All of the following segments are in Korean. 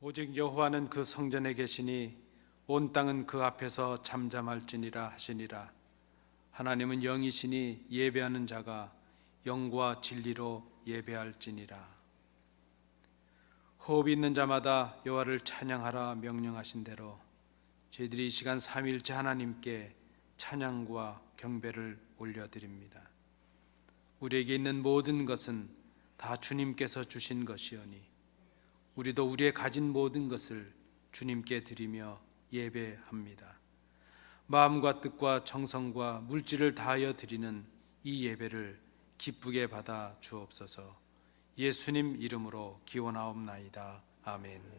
오직 여호와는 그 성전에 계시니 온 땅은 그 앞에서 잠잠할지니라 하시니라. 하나님은 영이시니 예배하는 자가 영과 진리로 예배할지니라. 호흡이 있는 자마다 여호와를 찬양하라 명령하신 대로 저희들이 이 시간 삼위일체 하나님께 찬양과 경배를 올려드립니다. 우리에게 있는 모든 것은 다 주님께서 주신 것이오니 우리도 우리의 가진 모든 것을 주님께 드리며 예배합니다. 마음과 뜻과 정성과 물질을 다하여 드리는 이 예배를 기쁘게 받아 주옵소서. 예수님 이름으로 기원하옵나이다. 아멘.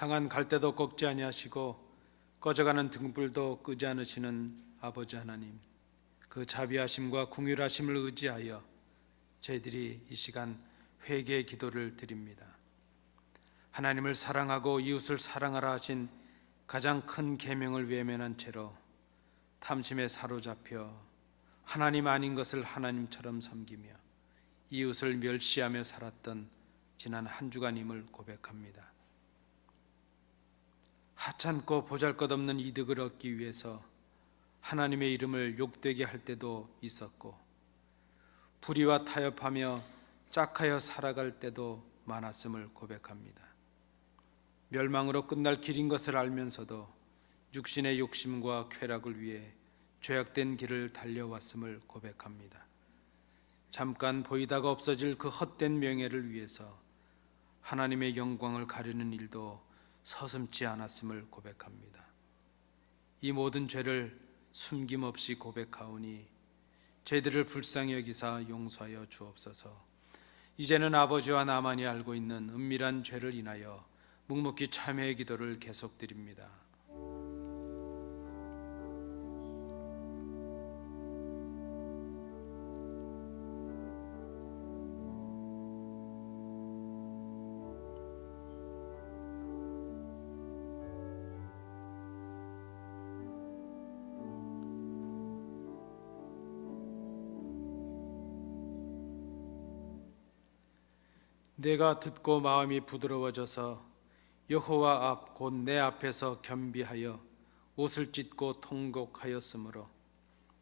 상한 갈대도 꺾지 아니하시고 꺼져가는 등불도 끄지 않으시는 아버지 하나님, 그 자비하심과 긍휼하심을 의지하여 저희들이 이 시간 회개의 기도를 드립니다. 하나님을 사랑하고 이웃을 사랑하라 하신 가장 큰 계명을 외면한 채로 탐심에 사로잡혀 하나님 아닌 것을 하나님처럼 섬기며 이웃을 멸시하며 살았던 지난 한 주간임을 고백합니다. 하찮고 보잘것없는 이득을 얻기 위해서 하나님의 이름을 욕되게 할 때도 있었고, 불의와 타협하며 짝하여 살아갈 때도 많았음을 고백합니다. 멸망으로 끝날 길인 것을 알면서도 육신의 욕심과 쾌락을 위해 죄악된 길을 달려왔음을 고백합니다. 잠깐 보이다가 없어질 그 헛된 명예를 위해서 하나님의 영광을 가리는 일도 서슴지 않았음을 고백합니다. 이 모든 죄를 숨김없이 고백하오니 죄들을 불쌍히 여기사 용서하여 주옵소서. 이제는 아버지와 나만이 알고 있는 은밀한 죄를 인하여 묵묵히 참회의 기도를 계속드립니다. 내가 듣고 마음이 부드러워져서 여호와 앞 곧 내 앞에서 겸비하여 옷을 찢고 통곡하였으므로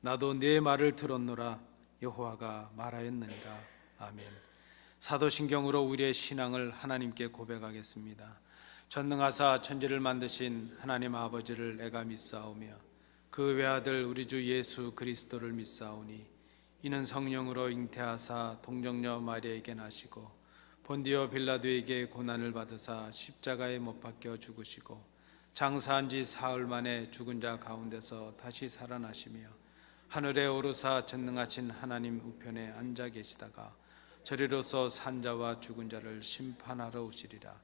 나도 네 말을 들었노라. 여호와가 말하였느니라. 아멘. 사도신경으로 우리의 신앙을 하나님께 고백하겠습니다. 전능하사 천지를 만드신 하나님 아버지를 내가 믿사오며 그 외아들 우리 주 예수 그리스도를 믿사오니 이는 성령으로 잉태하사 동정녀 마리아에게 나시고 본디오 빌라도에게 고난을 받으사 십자가에 못 박혀 죽으시고 장사한 지 사흘 만에 죽은 자 가운데서 다시 살아나시며 하늘에 오르사 전능하신 하나님 우편에 앉아 계시다가 저리로서 산 자와 죽은 자를 심판하러 오시리라.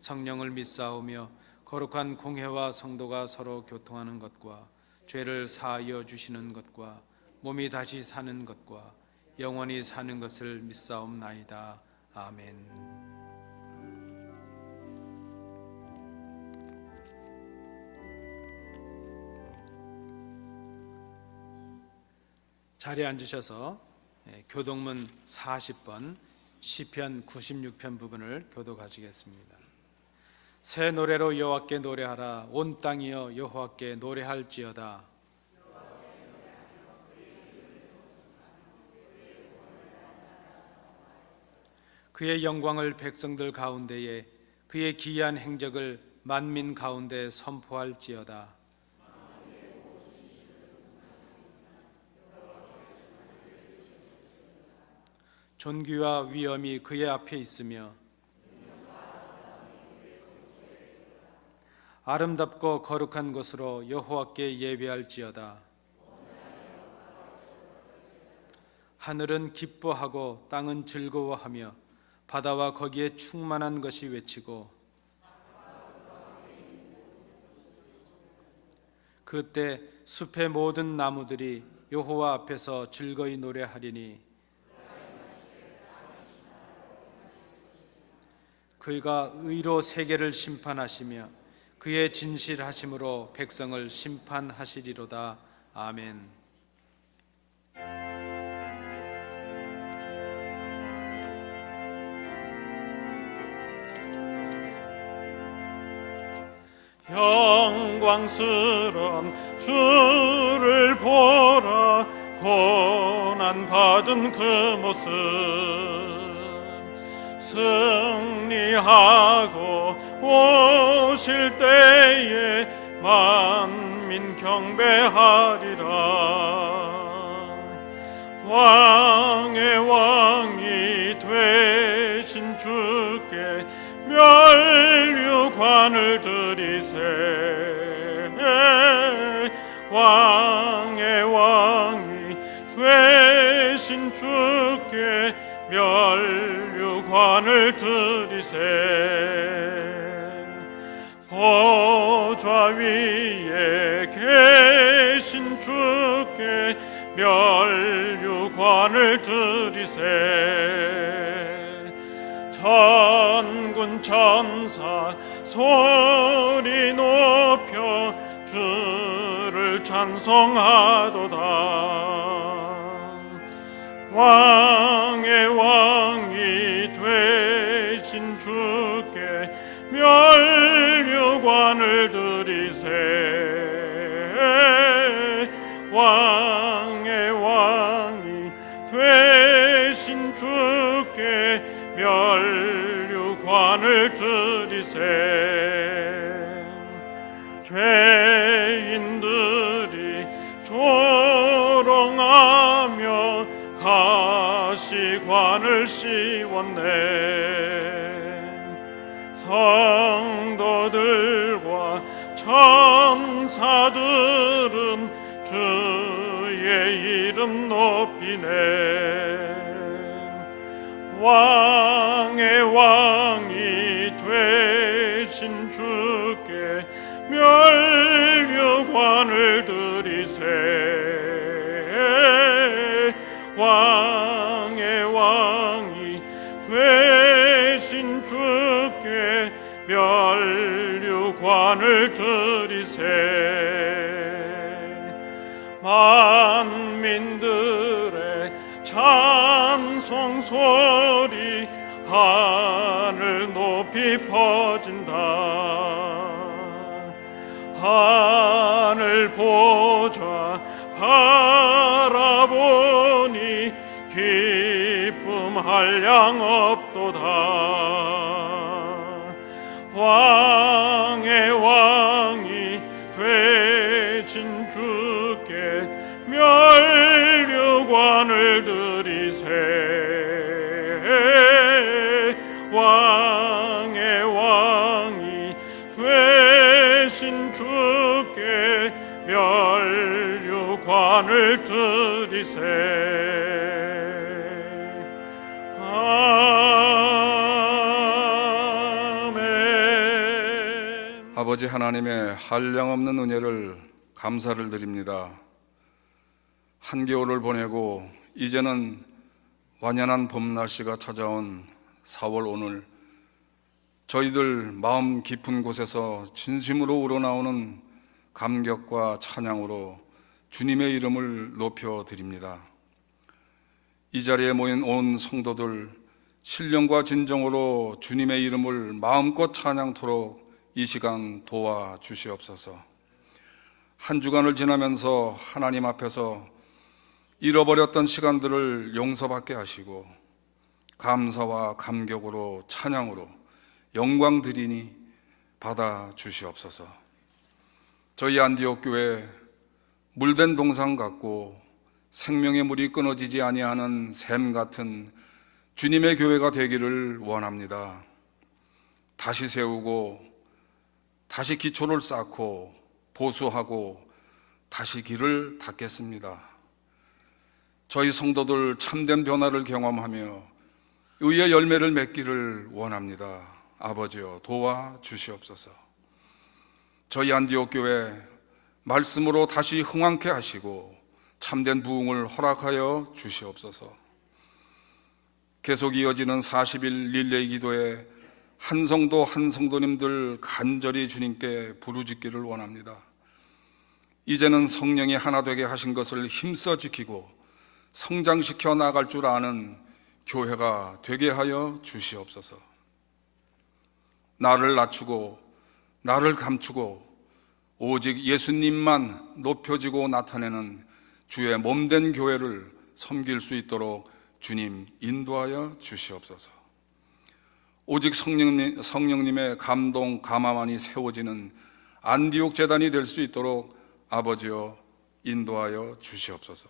성령을 믿사오며 거룩한 공회와 성도가 서로 교통하는 것과 죄를 사하여 주시는 것과 몸이 다시 사는 것과 영원히 사는 것을 믿사옵나이다. 아멘. 자리에 앉으셔서 교동문 40번 시편 96편 부분을 교독하시겠습니다. 새 노래로 여호와께 노래하라. 온 땅이여 여호와께 노래할지어다. 그의 영광을 백성들 가운데에 그의 기이한 행적을 만민 가운데 선포할지어다. 존귀와 위엄이 그의 앞에 있으며 아름답고 거룩한 곳으로 여호와께 예배할지어다. 하늘은 기뻐하고 땅은 즐거워하며 바다와 거기에 충만한 것이 외치고 그때 숲의 모든 나무들이 여호와 앞에서 즐거이 노래하리니 그가 의로 세계를 심판하시며 그의 진실하심으로 백성을 심판하시리로다. 아멘. 영광스런 주를 보라. 고난받은 그 모습 승리하고 오실 때에 만민 경배하리라. 왕의 왕이 되신 주께 멸류관을 드리세. 왕의 왕이 되신 주께 멸류관을 드리세. 보좌 위에 계신 주께 멸류관을 드리세. 천군 천사 소리 높여 주를 찬송하도다. 왕의 왕이 되신 주께 멸류관을 드리세. 왕의 왕이 되신 주께 멸류관을 드리세. 죄인들이 조롱하며 가시관을 씌웠네. 성도들과 천사들은 주의 이름 높이네. 왕의 왕이 되신 주께 멸류관을 드리세. 왕의 왕이 되신 주께 멸류관을 드리세. 만민들의 찬송 소리 하늘 높이 퍼진다. 하늘 보좌 바라보니 기쁨 한량 없도다. 왕의 왕이 되신 주께 멸류관을 드리세. 왕의 왕이 되신 주께 멸류관을 드리세. 아멘. 아버지 하나님의 한량없는 은혜를 감사를 드립니다. 한겨울을 보내고 이제는 완연한 봄날씨가 찾아온 4월 오늘, 저희들 마음 깊은 곳에서 진심으로 우러나오는 감격과 찬양으로 주님의 이름을 높여드립니다. 이 자리에 모인 온 성도들 신령과 진정으로 주님의 이름을 마음껏 찬양토록 이 시간 도와주시옵소서. 한 주간을 지나면서 하나님 앞에서 잃어버렸던 시간들을 용서받게 하시고 감사와 감격으로 찬양으로 영광 드리니 받아 주시옵소서. 저희 안디옥 교회 물된 동상 같고 생명의 물이 끊어지지 아니하는 샘 같은 주님의 교회가 되기를 원합니다. 다시 세우고 다시 기초를 쌓고 보수하고 다시 길을 닦겠습니다. 저희 성도들 참된 변화를 경험하며 의의 열매를 맺기를 원합니다. 아버지여 도와 주시옵소서. 저희 안디옥 교회 말씀으로 다시 흥왕케 하시고 참된 부흥을 허락하여 주시옵소서. 계속 이어지는 40일 릴레이 기도에 한 성도 한 성도님들 간절히 주님께 부르짖기를 원합니다. 이제는 성령이 하나 되게 하신 것을 힘써 지키고 성장시켜 나갈 줄 아는 교회가 되게 하여 주시옵소서. 나를 낮추고 나를 감추고 오직 예수님만 높여지고 나타내는 주의 몸된 교회를 섬길 수 있도록 주님 인도하여 주시옵소서. 오직 성령님의 감동 감화만이 세워지는 안디옥 재단이 될 수 있도록 아버지여 인도하여 주시옵소서.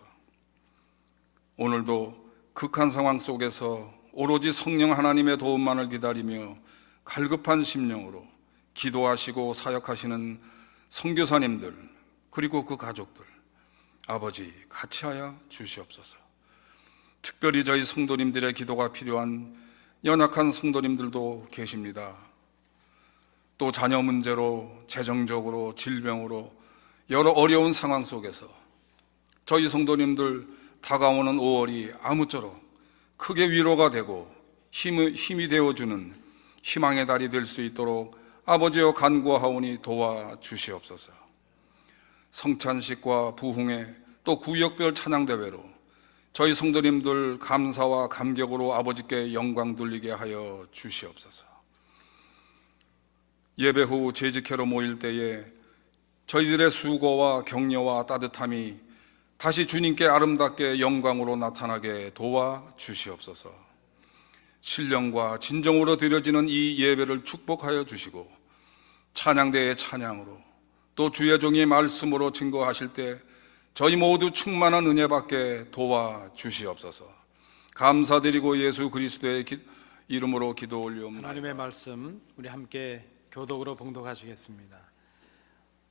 오늘도 극한 상황 속에서 오로지 성령 하나님의 도움만을 기다리며 갈급한 심령으로 기도하시고 사역하시는 선교사님들 그리고 그 가족들 아버지 같이 하여 주시옵소서. 특별히 저희 성도님들의 기도가 필요한 연약한 성도님들도 계십니다. 또 자녀 문제로 재정적으로 질병으로 여러 어려운 상황 속에서 저희 성도님들 다가오는 5월이 아무쪼록 크게 위로가 되고 힘이 되어주는 희망의 달이 될 수 있도록 아버지여 간구하오니 도와주시옵소서. 성찬식과 부흥회 또 구역별 찬양대회로 저희 성도님들 감사와 감격으로 아버지께 영광 돌리게 하여 주시옵소서. 예배 후 재직회로 모일 때에 저희들의 수고와 격려와 따뜻함이 다시 주님께 아름답게 영광으로 나타나게 도와주시옵소서. 신령과 진정으로 드려지는 이 예배를 축복하여 주시고 찬양대의 찬양으로 또 주의 종이 말씀으로 증거하실 때 저희 모두 충만한 은혜 받게 도와주시옵소서. 감사드리고 예수 그리스도의 이름으로 기도 올리옵나이다. 하나님의 말씀 우리 함께 교독으로 봉독하시겠습니다.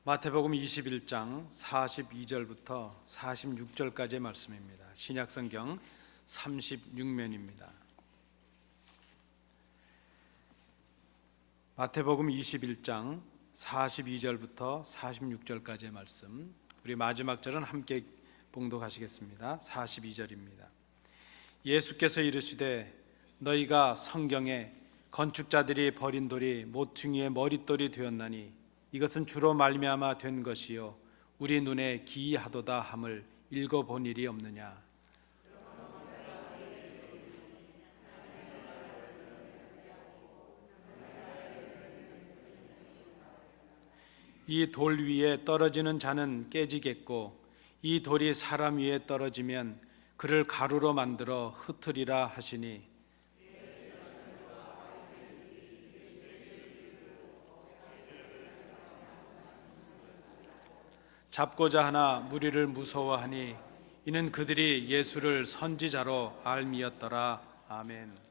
마태복음 21장 42절부터 46절까지의 말씀입니다. 신약성경 36면입니다. 마태복음 21장 42절부터 46절까지의 말씀, 우리 마지막 절은 함께 봉독하시겠습니다. 42절입니다. 예수께서 이르시되 너희가 성경에 건축자들이 버린 돌이 모퉁이의 머릿돌이 되었나니 이것은 주로 말미암아 된 것이요 우리 눈에 기이하도다 함을 읽어본 일이 없느냐. 이 돌 위에 떨어지는 자는 깨지겠고 이 돌이 사람 위에 떨어지면 그를 가루로 만들어 흩으리라 하시니 잡고자 하나 무리를 무서워하니 이는 그들이 예수를 선지자로 알미었더라. 아멘.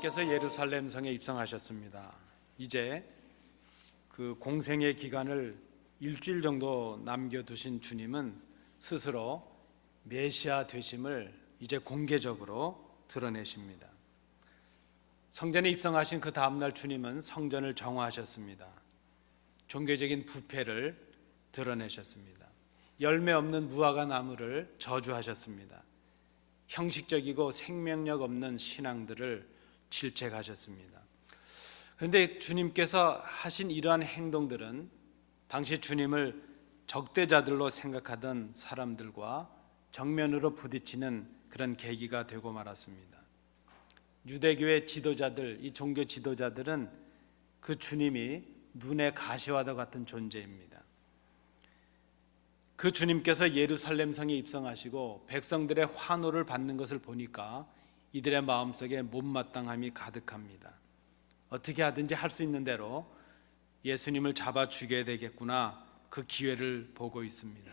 주님께서 예루살렘 성에 입성하셨습니다. 이제 그 공생의 기간을 일주일 정도 남겨두신 주님은 스스로 메시아 되심을 이제 공개적으로 드러내십니다. 성전에 입성하신 그 다음날 주님은 성전을 정화하셨습니다. 종교적인 부패를 드러내셨습니다. 열매 없는 무화과 나무를 저주하셨습니다. 형식적이고 생명력 없는 신앙들을 질책하셨습니다. 그런데 주님께서 하신 이러한 행동들은 당시 주님을 적대자들로 생각하던 사람들과 정면으로 부딪히는 그런 계기가 되고 말았습니다. 유대교의 지도자들, 이 종교 지도자들은 그 주님이 눈의 가시와도 같은 존재입니다. 그 주님께서 예루살렘 성에 입성하시고 백성들의 환호를 받는 것을 보니까 이들의 마음속에 못마땅함이 가득합니다. 어떻게 하든지 할 수 있는 대로 예수님을 잡아 죽여야 되겠구나, 그 기회를 보고 있습니다.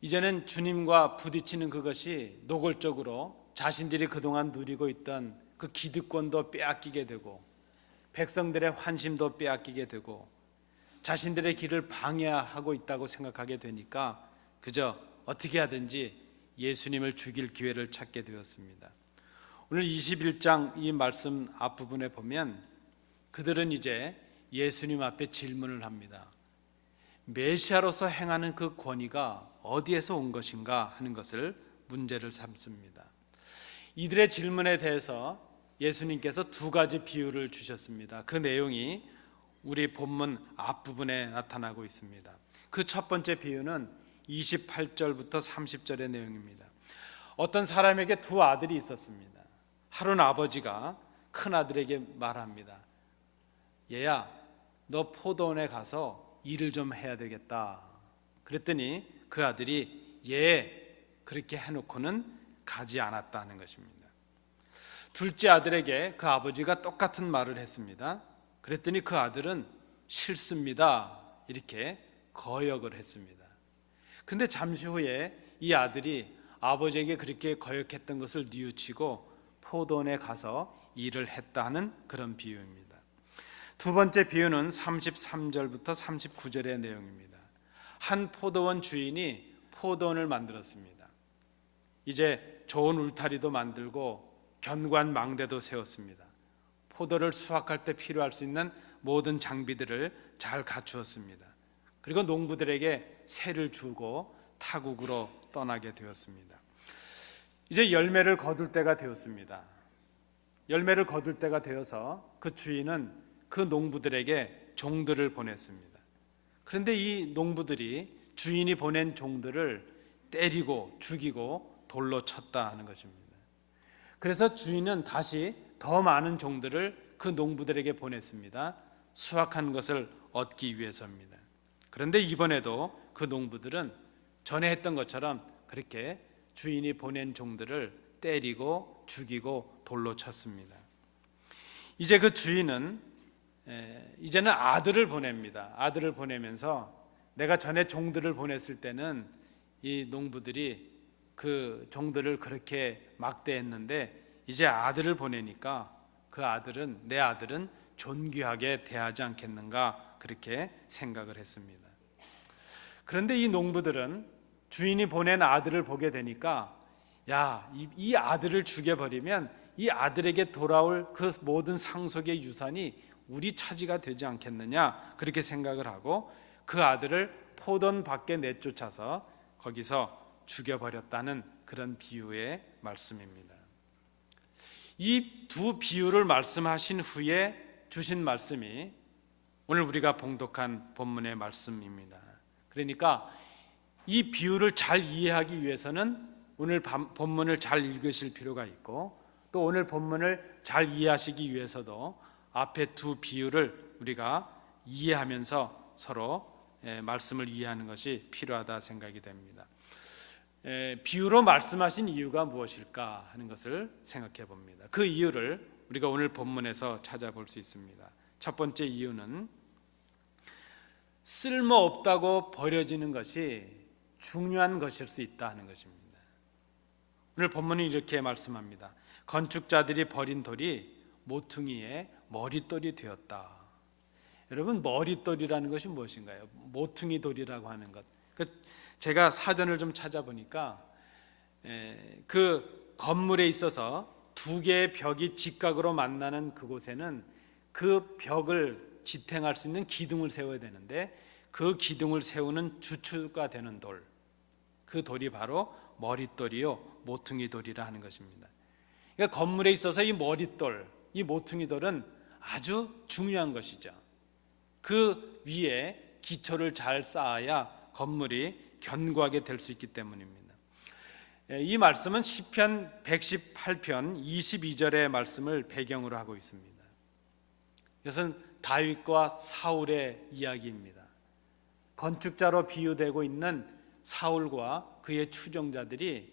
이제는 주님과 부딪히는 그것이 노골적으로 자신들이 그동안 누리고 있던 그 기득권도 빼앗기게 되고 백성들의 환심도 빼앗기게 되고 자신들의 길을 방해하고 있다고 생각하게 되니까 그저 어떻게 하든지 예수님을 죽일 기회를 찾게 되었습니다. 오늘 21장 이 말씀 앞부분에 보면 그들은 이제 예수님 앞에 질문을 합니다. 메시아로서 행하는 그 권위가 어디에서 온 것인가 하는 것을 문제를 삼습니다. 이들의 질문에 대해서 예수님께서 두 가지 비유를 주셨습니다. 그 내용이 우리 본문 앞부분에 나타나고 있습니다. 그 첫 번째 비유는 28절부터 30절의 내용입니다. 어떤 사람에게 두 아들이 있었습니다. 하루는 아버지가 큰 아들에게 말합니다. 얘야, 너 포도원에 가서 일을 좀 해야 되겠다. 그랬더니 그 아들이 그렇게 해놓고는 가지 않았다는 것입니다. 둘째 아들에게 그 아버지가 똑같은 말을 했습니다. 그랬더니 그 아들은 싫습니다, 이렇게 거역을 했습니다. 근데 잠시 후에 이 아들이 아버지에게 그렇게 거역했던 것을 뉘우치고 포도원에 가서 일을 했다는 그런 비유입니다. 두 번째 비유는 33절부터 39절의 내용입니다. 한 포도원 주인이 포도원을 만들었습니다. 이제 좋은 울타리도 만들고 견관 망대도 세웠습니다. 포도를 수확할 때 필요할 수 있는 모든 장비들을 잘 갖추었습니다. 그리고 농부들에게 새를 주고 타국으로 떠나게 되었습니다. 이제 열매를 거둘 때가 되었습니다. 열매를 거둘 때가 되어서 그 주인은 그 농부들에게 종들을 보냈습니다. 그런데 이 농부들이 주인이 보낸 종들을 때리고 죽이고 돌로 쳤다 하는 것입니다. 그래서 주인은 다시 더 많은 종들을 그 농부들에게 보냈습니다. 수확한 것을 얻기 위해서입니다. 그런데 이번에도 그 농부들은 전에 했던 것처럼 그렇게 주인이 보낸 종들을 때리고 죽이고 돌로 쳤습니다. 이제 그 주인은 이제는 아들을 보냅니다. 아들을 보내면서 내가 전에 종들을 보냈을 때는 이 농부들이 그 종들을 그렇게 막대했는데 이제 아들을 보내니까 내 아들은 존귀하게 대하지 않겠는가, 그렇게 생각을 했습니다. 그런데 이 농부들은 주인이 보낸 아들을 보게 되니까 이 아들을 죽여버리면 이 아들에게 돌아올 그 모든 상속의 유산이 우리 차지가 되지 않겠느냐, 그렇게 생각을 하고 그 아들을 포도원 밖에 내쫓아서 거기서 죽여버렸다는 그런 비유의 말씀입니다. 이 두 비유를 말씀하신 후에 주신 말씀이 오늘 우리가 봉독한 본문의 말씀입니다. 그러니까 이 비유를 잘 이해하기 위해서는 오늘 본문을 잘 읽으실 필요가 있고, 또 오늘 본문을 잘 이해하시기 위해서도 앞에 두 비유를 우리가 이해하면서 서로 말씀을 이해하는 것이 필요하다 생각이 됩니다. 비유로 말씀하신 이유가 무엇일까 하는 것을 생각해 봅니다. 그 이유를 우리가 오늘 본문에서 찾아볼 수 있습니다. 첫 번째 이유는 쓸모없다고 버려지는 것이 중요한 것일 수 있다 하는 것입니다. 오늘 본문은 이렇게 말씀합니다. 건축자들이 버린 돌이 모퉁이의 머릿돌이 되었다. 여러분, 머릿돌이라는 것이 무엇인가요? 모퉁이 돌이라고 하는 것. 제가 사전을 좀 찾아보니까 그 건물에 있어서 두 개의 벽이 직각으로 만나는 그곳에는 그 벽을 지탱할 수 있는 기둥을 세워야 되는데, 그 기둥을 세우는 주축가 되는 돌, 그 돌이 바로 머릿돌이요 모퉁이 돌이라 하는 것입니다. 그러니까 건물에 있어서 이 머릿돌, 이 모퉁이 돌은 아주 중요한 것이죠. 그 위에 기초를 잘 쌓아야 건물이 견고하게 될 수 있기 때문입니다. 이 말씀은 시편 118편 22절의 말씀을 배경으로 하고 있습니다. 이것은 다윗과 사울의 이야기입니다. 건축자로 비유되고 있는 사울과 그의 추종자들이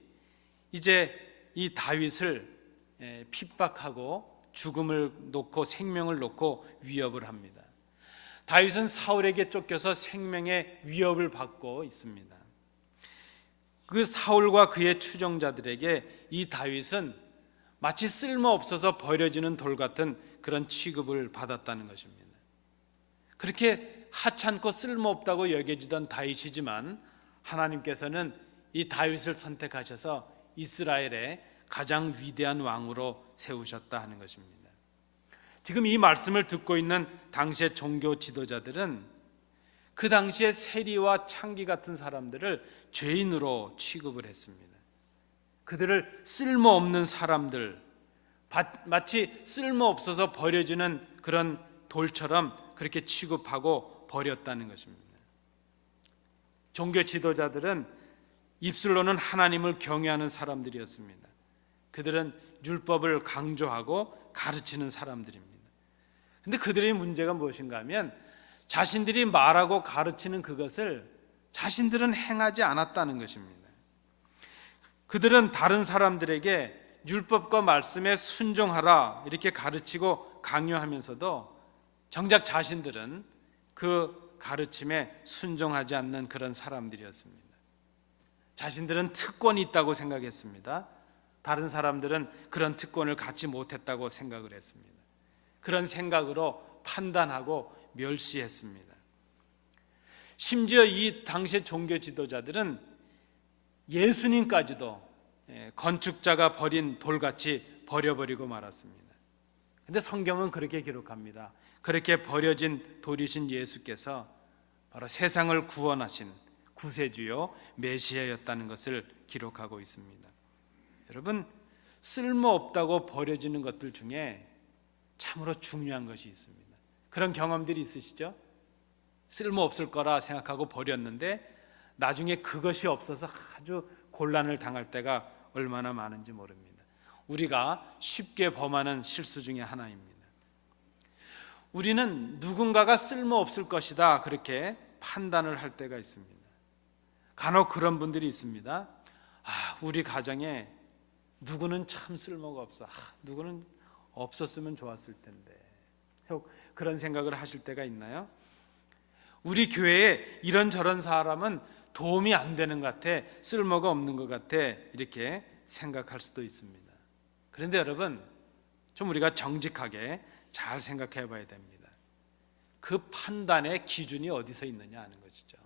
이제 이 다윗을 핍박하고 죽음을 놓고 생명을 놓고 위협을 합니다. 다윗은 사울에게 쫓겨서 생명의 위협을 받고 있습니다. 그 사울과 그의 추종자들에게 이 다윗은 마치 쓸모없어서 버려지는 돌 같은 그런 취급을 받았다는 것입니다. 그렇게 하찮고 쓸모없다고 여겨지던 다윗이지만 하나님께서는 이 다윗을 선택하셔서 이스라엘의 가장 위대한 왕으로 세우셨다 하는 것입니다. 지금 이 말씀을 듣고 있는 당시의 종교 지도자들은 그 당시에 세리와 창기 같은 사람들을 죄인으로 취급을 했습니다. 그들을 쓸모없는 사람들, 마치 쓸모없어서 버려지는 그런 돌처럼 그렇게 취급하고 버렸다는 것입니다. 종교 지도자들은 입술로는 하나님을 경외하는 사람들이었습니다. 그들은 율법을 강조하고 가르치는 사람들입니다. 그런데 그들의 문제가 무엇인가 하면 자신들이 말하고 가르치는 그것을 자신들은 행하지 않았다는 것입니다. 그들은 다른 사람들에게 율법과 말씀에 순종하라 이렇게 가르치고 강요하면서도 정작 자신들은 그 가르침에 순종하지 않는 그런 사람들이었습니다. 자신들은 특권이 있다고 생각했습니다. 다른 사람들은 그런 특권을 갖지 못했다고 생각을 했습니다. 그런 생각으로 판단하고 멸시했습니다. 심지어 이 당시의 종교 지도자들은 예수님까지도 건축자가 버린 돌같이 버려버리고 말았습니다. 그런데 성경은 그렇게 기록합니다. 그렇게 버려진 돌이신 예수께서 바로 세상을 구원하신 구세주요 메시아였다는 것을 기록하고 있습니다. 여러분, 쓸모없다고 버려지는 것들 중에 참으로 중요한 것이 있습니다. 그런 경험들이 있으시죠? 쓸모없을 거라 생각하고 버렸는데 나중에 그것이 없어서 아주 곤란을 당할 때가 얼마나 많은지 모릅니다. 우리가 쉽게 범하는 실수 중에 하나입니다. 우리는 누군가가 쓸모없을 것이다 그렇게 판단을 할 때가 있습니다. 간혹 그런 분들이 있습니다. 우리 가정에 누구는 참 쓸모가 없어. 누구는 없었으면 좋았을 텐데. 그런 생각을 하실 때가 있나요? 우리 교회에 이런저런 사람은 도움이 안 되는 것 같아, 쓸모가 없는 것 같아 이렇게 생각할 수도 있습니다. 그런데 여러분, 좀 우리가 정직하게 잘 생각해 봐야 됩니다. 그 판단의 기준이 어디서 있느냐 하는 것이죠.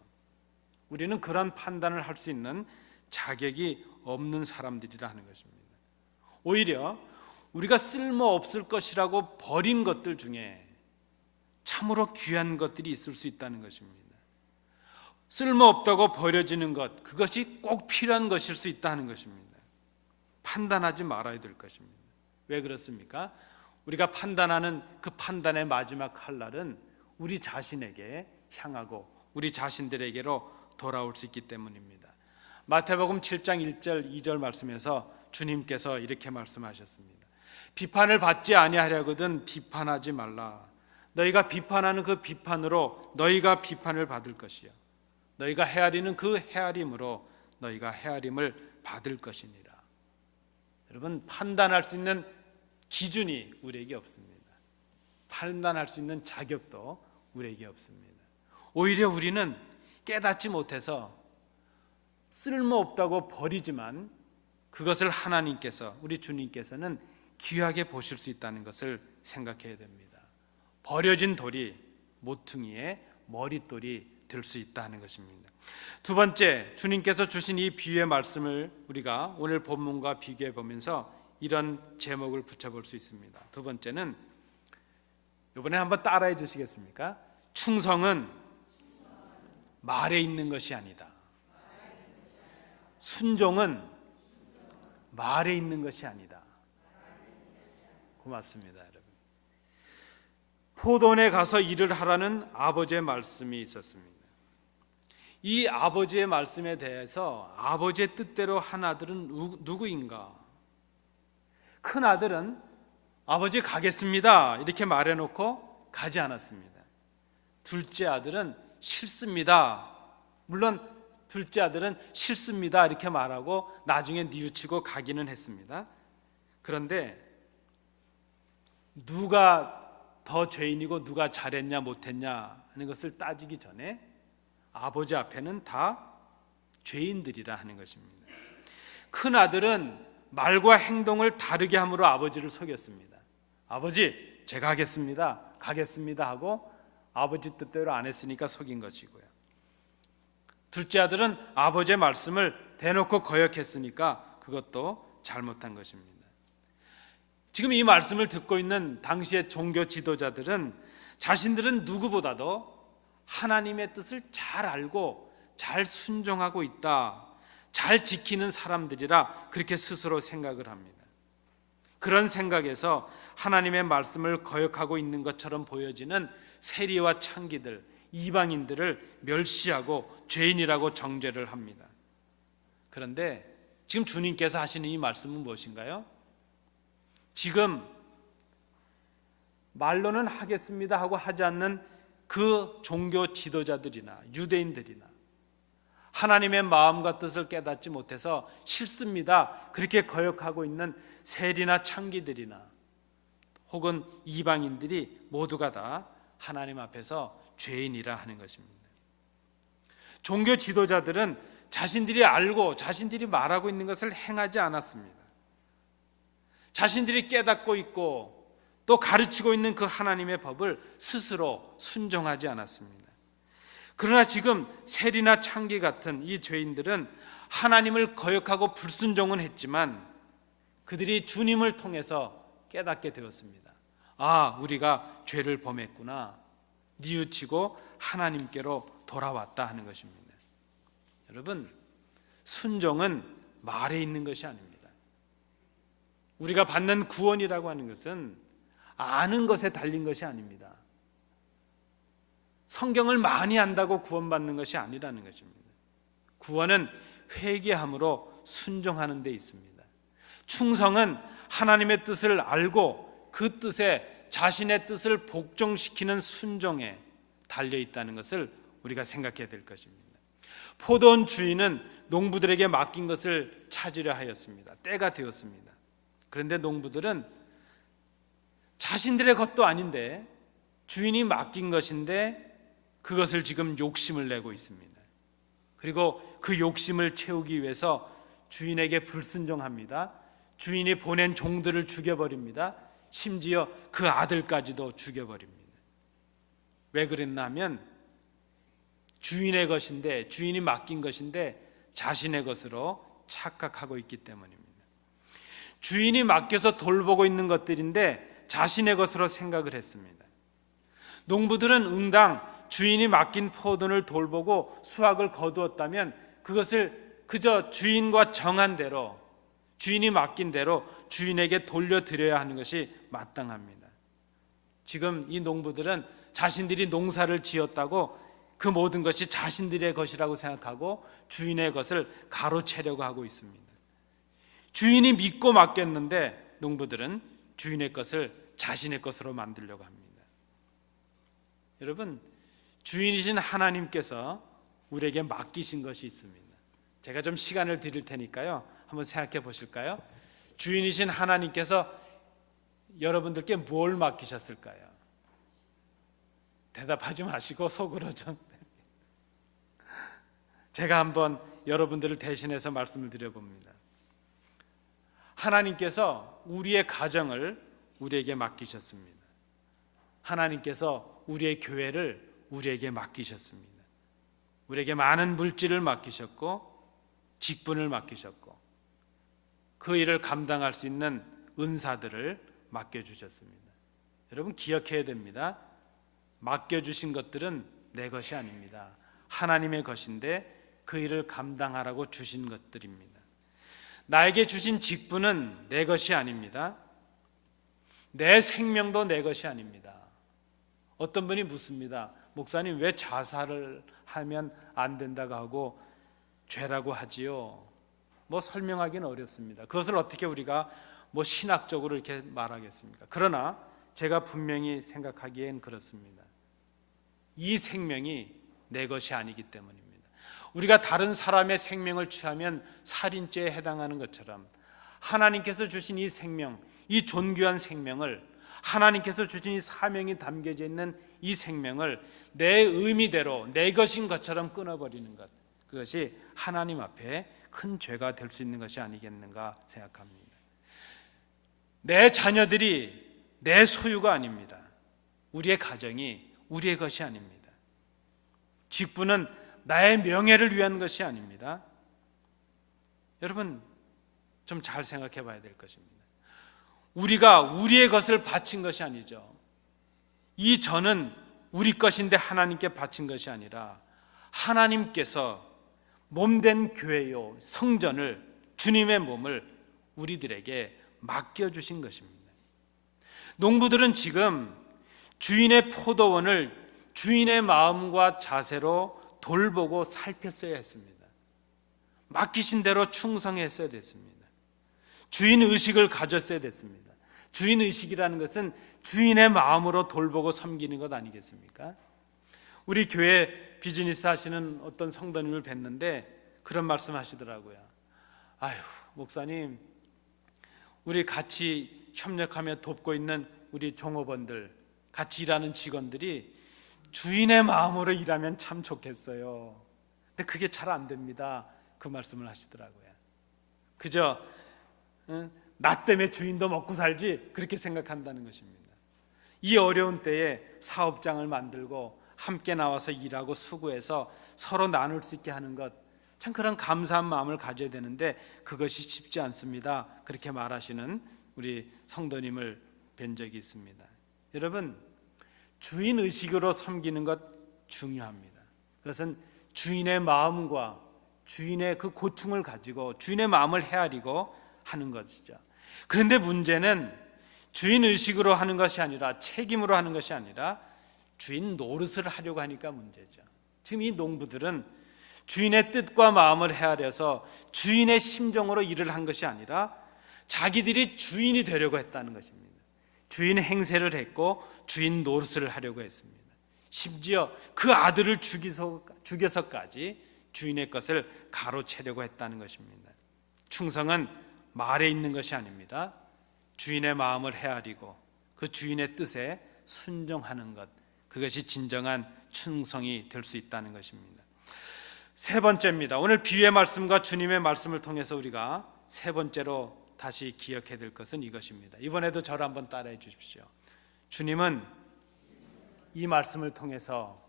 우리는 그런 판단을 할 수 있는 자격이 없는 사람들이라 하는 것입니다. 오히려 우리가 쓸모없을 것이라고 버린 것들 중에 참으로 귀한 것들이 있을 수 있다는 것입니다. 쓸모없다고 버려지는 것, 그것이 꼭 필요한 것일 수 있다는 것입니다. 판단하지 말아야 될 것입니다. 왜 그렇습니까? 우리가 판단하는 그 판단의 마지막 칼날은 우리 자신에게 향하고 우리 자신들에게로 돌아올 수 있기 때문입니다. 마태복음 7장 1절 2절 말씀에서 주님께서 이렇게 말씀하셨습니다. 비판을 받지 아니하려거든 비판하지 말라. 너희가 비판하는 그 비판으로 너희가 비판을 받을 것이요 너희가 헤아리는 그 헤아림으로 너희가 헤아림을 받을 것이니라. 여러분, 판단할 수 있는 기준이 우리에게 없습니다. 판단할 수 있는 자격도 우리에게 없습니다. 오히려 우리는 깨닫지 못해서 쓸모없다고 버리지만 그것을 하나님께서, 우리 주님께서는 귀하게 보실 수 있다는 것을 생각해야 됩니다. 버려진 돌이 모퉁이의 머릿돌이 될 수 있다는 것입니다. 두 번째, 주님께서 주신 이 비유의 말씀을 우리가 오늘 본문과 비교해 보면서 이런 제목을 붙여볼 수 있습니다. 두 번째는, 이번에 한번 따라해 주시겠습니까? 충성은 말에 있는 것이 아니다. 순종은 말에 있는 것이 아니다. 고맙습니다, 여러분. 포도원에 가서 일을 하라는 아버지의 말씀이 있었습니다. 이 아버지의 말씀에 대해서 아버지의 뜻대로 한 아들은 누구인가? 큰 아들은 아버지 가겠습니다 이렇게 말해놓고 가지 않았습니다. 둘째 아들은 싫습니다. 물론 둘째 아들은 싫습니다 이렇게 말하고 나중에 뉘우치고 가기는 했습니다. 그런데 누가 더 죄인이고 누가 잘했냐 못했냐 하는 것을 따지기 전에 아버지 앞에는 다 죄인들이라 하는 것입니다. 큰 아들은 말과 행동을 다르게 함으로 아버지를 속였습니다. 아버지, 제가 하겠습니다, 가겠습니다 하고 아버지 뜻대로 안 했으니까 속인 것이고요. 둘째 아들은 아버지의 말씀을 대놓고 거역했으니까 그것도 잘못한 것입니다. 지금 이 말씀을 듣고 있는 당시의 종교 지도자들은 자신들은 누구보다도 하나님의 뜻을 잘 알고 잘 순종하고 있다, 잘 지키는 사람들이라 그렇게 스스로 생각을 합니다. 그런 생각에서 하나님의 말씀을 거역하고 있는 것처럼 보여지는 세리와 창기들, 이방인들을 멸시하고 죄인이라고 정죄를 합니다. 그런데 지금 주님께서 하시는 이 말씀은 무엇인가요? 지금 말로는 하겠습니다 하고 하지 않는 그 종교 지도자들이나 유대인들이나 하나님의 마음과 뜻을 깨닫지 못해서 싫습니다 그렇게 거역하고 있는 세리나 창기들이나 혹은 이방인들이 모두가 다 하나님 앞에서 죄인이라 하는 것입니다. 종교 지도자들은 자신들이 알고 자신들이 말하고 있는 것을 행하지 않았습니다. 자신들이 깨닫고 있고 또 가르치고 있는 그 하나님의 법을 스스로 순종하지 않았습니다. 그러나 지금 세리나 창기 같은 이 죄인들은 하나님을 거역하고 불순종은 했지만 그들이 주님을 통해서 깨닫게 되었습니다. 아, 우리가 죄를 범했구나, 뉘우치고 하나님께로 돌아왔다 하는 것입니다. 여러분, 순종은 말에 있는 것이 아닙니다. 우리가 받는 구원이라고 하는 것은 아는 것에 달린 것이 아닙니다. 성경을 많이 안다고 구원받는 것이 아니라는 것입니다. 구원은 회개함으로 순종하는 데 있습니다. 충성은 하나님의 뜻을 알고 그 뜻에 자신의 뜻을 복종시키는 순종에 달려 있다는 것을 우리가 생각해야 될 것입니다. 포도원 주인은 농부들에게 맡긴 것을 찾으려 하였습니다. 때가 되었습니다. 그런데 농부들은 자신들의 것도 아닌데 주인이 맡긴 것인데 그것을 지금 욕심을 내고 있습니다. 그리고 그 욕심을 채우기 위해서 주인에게 불순종합니다. 주인이 보낸 종들을 죽여버립니다. 심지어 그 아들까지도 죽여버립니다. 왜 그랬나 하면 주인의 것인데, 주인이 맡긴 것인데 자신의 것으로 착각하고 있기 때문입니다. 주인이 맡겨서 돌보고 있는 것들인데 자신의 것으로 생각을 했습니다. 농부들은 응당 주인이 맡긴 포도를 돌보고 수확을 거두었다면 그것을 그저 주인과 정한 대로, 주인이 맡긴 대로 주인에게 돌려드려야 하는 것이 마땅합니다. 지금 이 농부들은 자신들이 농사를 지었다고 그 모든 것이 자신들의 것이라고 생각하고 주인의 것을 가로채려고 하고 있습니다. 주인이 믿고 맡겼는데 농부들은 주인의 것을 자신의 것으로 만들려고 합니다. 여러분, 주인이신 하나님께서 우리에게 맡기신 것이 있습니다. 제가 좀 시간을 드릴 테니까요, 한번 생각해 보실까요? 주인이신 하나님께서 여러분들께 뭘 맡기셨을까요? 대답하지 마시고 속으로 좀. 제가 한번 여러분들을 대신해서 말씀을 드려봅니다. 하나님께서 우리의 가정을 우리에게 맡기셨습니다. 하나님께서 우리의 교회를 우리에게 맡기셨습니다. 우리에게 많은 물질을 맡기셨고 직분을 맡기셨고 그 일을 감당할 수 있는 은사들을 맡겨주셨습니다. 여러분 기억해야 됩니다. 맡겨주신 것들은 내 것이 아닙니다. 하나님의 것인데 그 일을 감당하라고 주신 것들입니다. 나에게 주신 직분은 내 것이 아닙니다. 내 생명도 내 것이 아닙니다. 어떤 분이 묻습니다. 목사님 왜 자살을 하면 안 된다고 하고 죄라고 하지요? 뭐 설명하기는 어렵습니다. 그것을 어떻게 우리가 뭐 신학적으로 이렇게 말하겠습니까? 그러나 제가 분명히 생각하기엔 그렇습니다. 이 생명이 내 것이 아니기 때문입니다. 우리가 다른 사람의 생명을 취하면 살인죄에 해당하는 것처럼 하나님께서 주신 이 생명, 이 존귀한 생명을, 하나님께서 주신 이 사명이 담겨져 있는 이 생명을 내 의미대로 내 것인 것처럼 끊어버리는 것, 그것이 하나님 앞에 큰 죄가 될 수 있는 것이 아니겠는가 생각합니다. 내 자녀들이 내 소유가 아닙니다. 우리의 가정이 우리의 것이 아닙니다. 직분은 나의 명예를 위한 것이 아닙니다. 여러분 좀 잘 생각해 봐야 될 것입니다. 우리가 우리의 것을 바친 것이 아니죠. 이 전은 우리 것인데 하나님께 바친 것이 아니라 하나님께서 몸된 교회요 성전을, 주님의 몸을 우리들에게 맡겨주신 것입니다. 농부들은 지금 주인의 포도원을 주인의 마음과 자세로 돌보고 살폈어야 했습니다. 맡기신 대로 충성했어야 됐습니다. 주인 의식을 가졌어야 됐습니다. 주인 의식이라는 것은 주인의 마음으로 돌보고 섬기는 것 아니겠습니까? 우리 교회 비즈니스 하시는 어떤 성도님을 뵀는데 그런 말씀 하시더라고요. 아유 목사님, 우리 같이 협력하며 돕고 있는 우리 종업원들, 같이 일하는 직원들이 주인의 마음으로 일하면 참 좋겠어요. 근데 그게 잘 안 됩니다. 그 말씀을 하시더라고요. 그저 나 때문에 주인도 먹고 살지 그렇게 생각한다는 것입니다. 이 어려운 때에 사업장을 만들고 함께 나와서 일하고 수고해서 서로 나눌 수 있게 하는 것, 참 그런 감사한 마음을 가져야 되는데 그것이 쉽지 않습니다. 그렇게 말하시는 우리 성도님을 뵌 적이 있습니다. 여러분 주인 의식으로 섬기는 것 중요합니다. 그것은 주인의 마음과 주인의 그 고충을 가지고 주인의 마음을 헤아리고 하는 것이죠. 그런데 문제는 주인 의식으로 하는 것이 아니라 책임으로 하는 것이 아니라 주인 노릇을 하려고 하니까 문제죠. 지금 이 농부들은 주인의 뜻과 마음을 헤아려서 주인의 심정으로 일을 한 것이 아니라 자기들이 주인이 되려고 했다는 것입니다. 주인 행세를 했고 주인 노릇을 하려고 했습니다. 심지어 그 아들을 죽여서까지 주인의 것을 가로채려고 했다는 것입니다. 충성은 말에 있는 것이 아닙니다. 주인의 마음을 헤아리고 그 주인의 뜻에 순종하는 것, 그것이 진정한 충성이 될 수 있다는 것입니다. 세 번째입니다. 오늘 비유의 말씀과 주님의 말씀을 통해서 우리가 세 번째로 다시 기억해야 될 것은 이것입니다. 이번에도 저를 한번 따라해 주십시오. 주님은 이 말씀을 통해서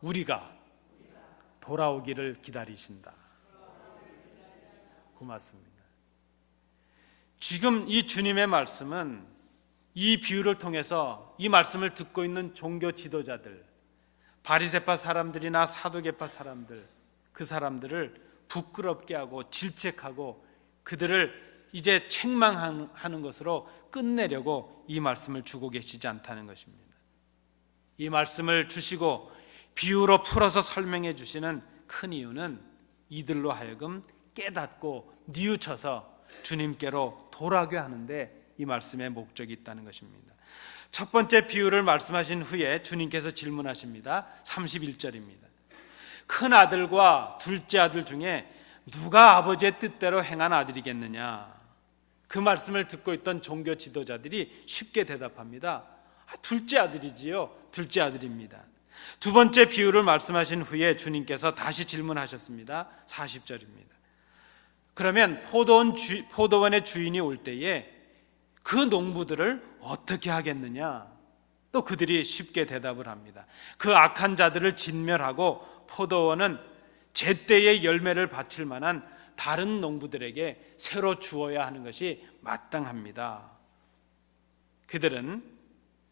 우리가 돌아오기를 기다리신다. 고맙습니다. 지금 이 주님의 말씀은 이 비유를 통해서 이 말씀을 듣고 있는 종교 지도자들, 바리새파 사람들이나 사두개파 사람들, 그 사람들을 부끄럽게 하고 질책하고 그들을 이제 책망하는 것으로 끝내려고 이 말씀을 주고 계시지 않다는 것입니다. 이 말씀을 주시고 비유로 풀어서 설명해 주시는 큰 이유는 이들로 하여금 깨닫고 뉘우쳐서 주님께로 돌아오게 하는데 이 말씀의 목적이 있다는 것입니다. 첫 번째 비유를 말씀하신 후에 주님께서 질문하십니다. 31절입니다. 큰 아들과 둘째 아들 중에 누가 아버지의 뜻대로 행한 아들이겠느냐? 그 말씀을 듣고 있던 종교 지도자들이 쉽게 대답합니다. 둘째 아들이지요. 둘째 아들입니다. 두 번째 비유를 말씀하신 후에 주님께서 다시 질문하셨습니다. 40절입니다. 그러면 포도원의 주인이 올 때에 그 농부들을 어떻게 하겠느냐? 또 그들이 쉽게 대답을 합니다. 그 악한 자들을 진멸하고 포도원은 제때의 열매를 바칠 만한 다른 농부들에게 새로 주어야 하는 것이 마땅합니다. 그들은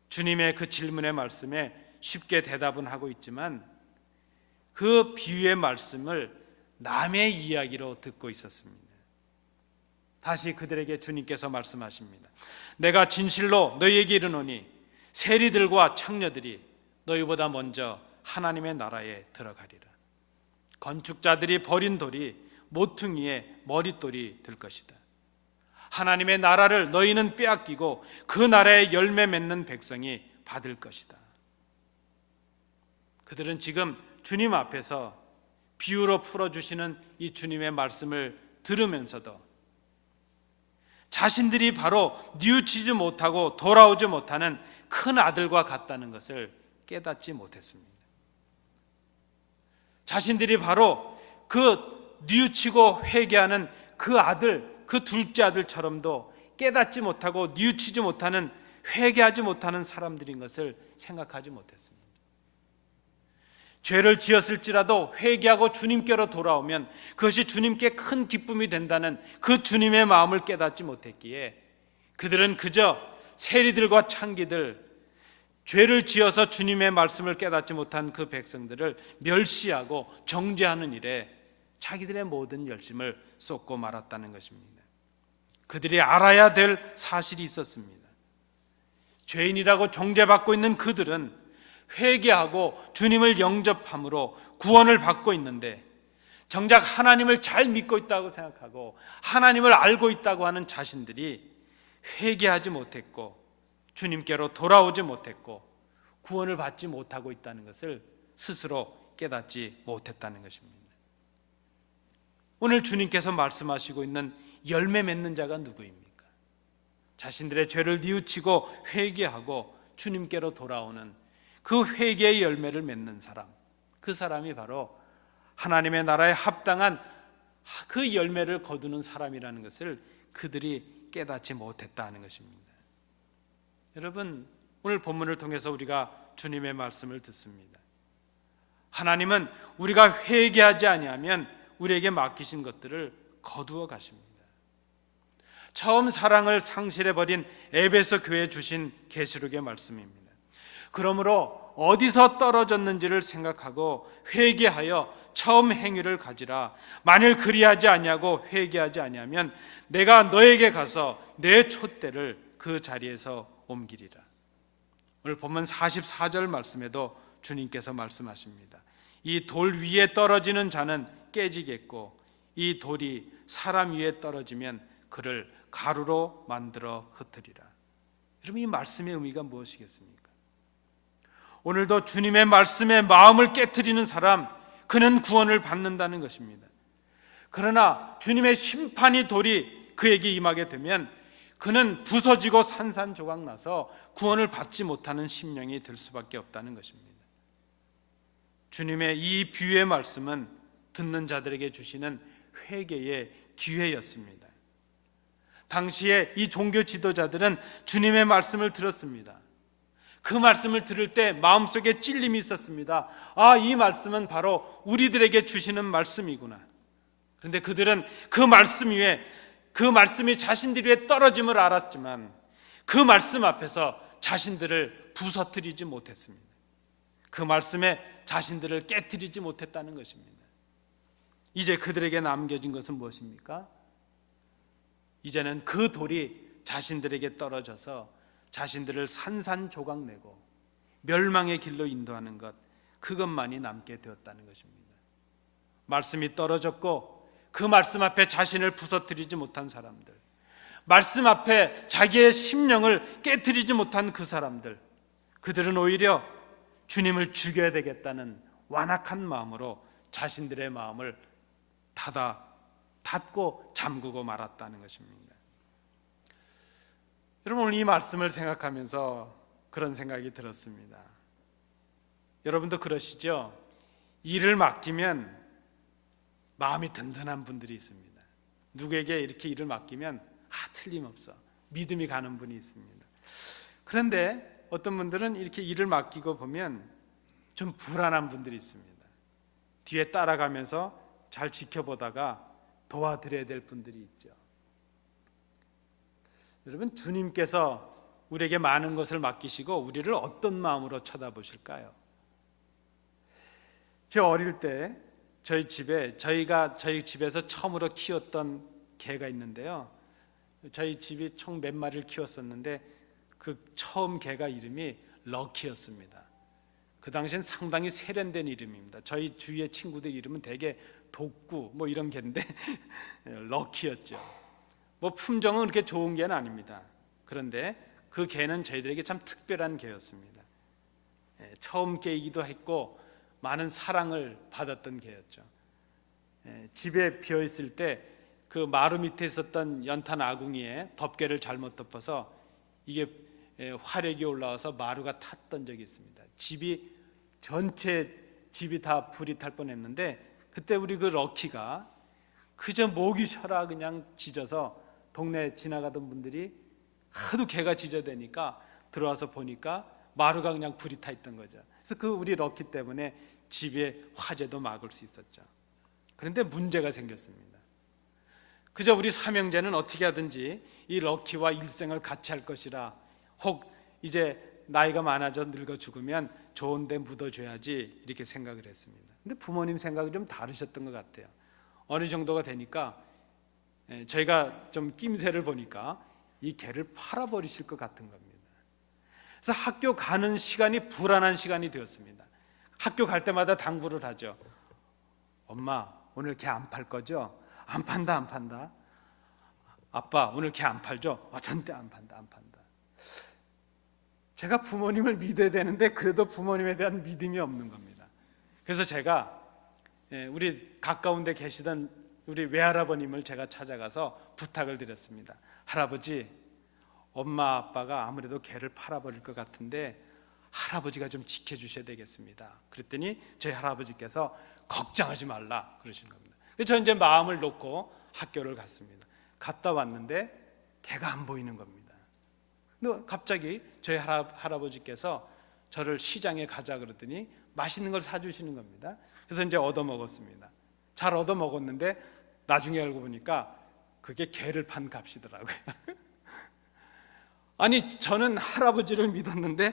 주님의 그 질문의 말씀에 쉽게 대답은 하고 있지만 그 비유의 말씀을 남의 이야기로 듣고 있었습니다. 다시 그들에게 주님께서 말씀하십니다. 내가 진실로 너희에게 이르노니 세리들과 창녀들이 너희보다 먼저 하나님의 나라에 들어가리라. 건축자들이 버린 돌이 모퉁이의 머릿돌이 될 것이다. 하나님의 나라를 너희는 빼앗기고 그 나라의 열매 맺는 백성이 받을 것이다. 그들은 지금 주님 앞에서 비유로 풀어주시는 이 주님의 말씀을 들으면서도 자신들이 바로 뉘우치지 못하고 돌아오지 못하는 큰 아들과 같다는 것을 깨닫지 못했습니다. 자신들이 바로 그 뉘우치고 회개하는 그 아들, 그 둘째 아들처럼도 깨닫지 못하고 뉘우치지 못하는, 회개하지 못하는 사람들인 것을 생각하지 못했습니다. 죄를 지었을지라도 회개하고 주님께로 돌아오면 그것이 주님께 큰 기쁨이 된다는 그 주님의 마음을 깨닫지 못했기에 그들은 그저 세리들과 창기들, 죄를 지어서 주님의 말씀을 깨닫지 못한 그 백성들을 멸시하고 정죄하는 일에 자기들의 모든 열심을 쏟고 말았다는 것입니다. 그들이 알아야 될 사실이 있었습니다. 죄인이라고 정죄받고 있는 그들은 회개하고 주님을 영접함으로 구원을 받고 있는데 정작 하나님을 잘 믿고 있다고 생각하고 하나님을 알고 있다고 하는 자신들이 회개하지 못했고 주님께로 돌아오지 못했고 구원을 받지 못하고 있다는 것을 스스로 깨닫지 못했다는 것입니다. 오늘 주님께서 말씀하시고 있는 열매 맺는 자가 누구입니까? 자신들의 죄를 뉘우치고 회개하고 주님께로 돌아오는 그 회개의 열매를 맺는 사람, 그 사람이 바로 하나님의 나라에 합당한 그 열매를 거두는 사람이라는 것을 그들이 깨닫지 못했다는 것입니다. 여러분, 오늘 본문을 통해서 우리가 주님의 말씀을 듣습니다. 하나님은 우리가 회개하지 아니하면 우리에게 맡기신 것들을 거두어 가십니다. 처음 사랑을 상실해버린 에베소 교회에 주신 계시록의 말씀입니다. 그러므로 어디서 떨어졌는지를 생각하고 회개하여 처음 행위를 가지라. 만일 그리하지 아니하고 회개하지 아니하면 내가 너에게 가서 내 촛대를 그 자리에서 옮기리라. 오늘 본문 44절 말씀에도 주님께서 말씀하십니다. 이 돌 위에 떨어지는 자는 깨지겠고 이 돌이 사람 위에 떨어지면 그를 가루로 만들어 흩으리라. 여러분, 이 말씀의 의미가 무엇이겠습니까? 오늘도 주님의 말씀에 마음을 깨트리는 사람, 그는 구원을 받는다는 것입니다. 그러나 주님의 심판이 돌이 그에게 임하게 되면 그는 부서지고 산산조각 나서 구원을 받지 못하는 심령이 될 수밖에 없다는 것입니다. 주님의 이 비유의 말씀은 듣는 자들에게 주시는 회개의 기회였습니다. 당시에 이 종교 지도자들은 주님의 말씀을 들었습니다. 그 말씀을 들을 때 마음속에 찔림이 있었습니다. 아, 이 말씀은 바로 우리들에게 주시는 말씀이구나. 그런데 그들은 그 말씀 위에, 그 말씀이 자신들 위에 떨어짐을 알았지만 그 말씀 앞에서 자신들을 부서뜨리지 못했습니다. 그 말씀에 자신들을 깨트리지 못했다는 것입니다. 이제 그들에게 남겨진 것은 무엇입니까? 이제는 그 돌이 자신들에게 떨어져서 자신들을 산산조각내고 멸망의 길로 인도하는 것, 그것만이 남게 되었다는 것입니다. 말씀이 떨어졌고 그 말씀 앞에 자신을 부서뜨리지 못한 사람들, 말씀 앞에 자기의 심령을 깨트리지 못한 그 사람들, 그들은 오히려 주님을 죽여야 되겠다는 완악한 마음으로 자신들의 마음을 닫고 잠그고 말았다는 것입니다. 여러분, 오늘 이 말씀을 생각하면서 그런 생각이 들었습니다. 여러분도 그러시죠? 일을 맡기면 마음이 든든한 분들이 있습니다. 누구에게 이렇게 일을 맡기면 틀림없어 믿음이 가는 분이 있습니다. 그런데 어떤 분들은 이렇게 일을 맡기고 보면 좀 불안한 분들이 있습니다. 뒤에 따라가면서 잘 지켜보다가 도와드려야 될 분들이 있죠. 여러분, 주님께서 우리에게 많은 것을 맡기시고 우리를 어떤 마음으로 쳐다보실까요? 저 어릴 때 저희 집에서 처음으로 키웠던 개가 있는데요. 저희 집이 총 몇 마리를 키웠었는데 그 처음 개가 이름이 럭키였습니다. 그 당시엔 상당히 세련된 이름입니다. 저희 주위의 친구들 이름은 대개 독구 뭐 이런 개인데 럭키였죠. 뭐 품종은 그렇게 좋은 개는 아닙니다. 그런데 그 개는 저희들에게 참 특별한 개였습니다. 처음 개이기도 했고 많은 사랑을 받았던 개였죠. 집에 비어 있을 때 그 마루 밑에 있었던 연탄 아궁이에 덮개를 잘못 덮어서 이게 화력이 올라와서 마루가 탔던 적이 있습니다. 전체 집이 다 불이 탈 뻔했는데 그때 우리 그 럭키가 그저 목이 쉬어라 그냥 짖어서 동네 지나가던 분들이 하도 개가 짖어대니까 들어와서 보니까 마루가 그냥 불이 타 있던 거죠. 그래서 그 우리 럭키 때문에 집에 화재도 막을 수 있었죠. 그런데 문제가 생겼습니다. 그저 우리 삼형제는 어떻게 하든지 이 럭키와 일생을 같이 할 것이라, 혹 이제 나이가 많아져 늙어 죽으면 좋은 데 묻어줘야지 이렇게 생각을 했습니다. 근데 부모님 생각이 좀 다르셨던 것 같아요. 어느 정도가 되니까 저희가 좀 낌새를 보니까 이 개를 팔아버리실 것 같은 겁니다. 그래서 학교 가는 시간이 불안한 시간이 되었습니다. 학교 갈 때마다 당부를 하죠. 엄마, 오늘 개 안 팔 거죠? 안 판다. 아빠, 오늘 개 안 팔죠? 절대 안 판다. 제가 부모님을 믿어야 되는데 그래도 부모님에 대한 믿음이 없는 겁니다. 그래서 제가 우리 가까운 데 계시던 우리 외할아버님을 제가 찾아가서 부탁을 드렸습니다. 할아버지, 엄마 아빠가 아무래도 개를 팔아버릴 것 같은데 할아버지가 좀 지켜주셔야 되겠습니다. 그랬더니 저희 할아버지께서 걱정하지 말라 그러신 겁니다. 그래서 저는 이제 마음을 놓고 학교를 갔습니다. 갔다 왔는데 개가 안 보이는 겁니다. 근데 갑자기 저희 할아버지께서 저를 시장에 가자 그러더니 맛있는 걸 사주시는 겁니다. 그래서 이제 얻어먹었습니다. 잘 얻어먹었는데 나중에 알고 보니까 그게 개를 판 값이더라고요. 아니, 저는 할아버지를 믿었는데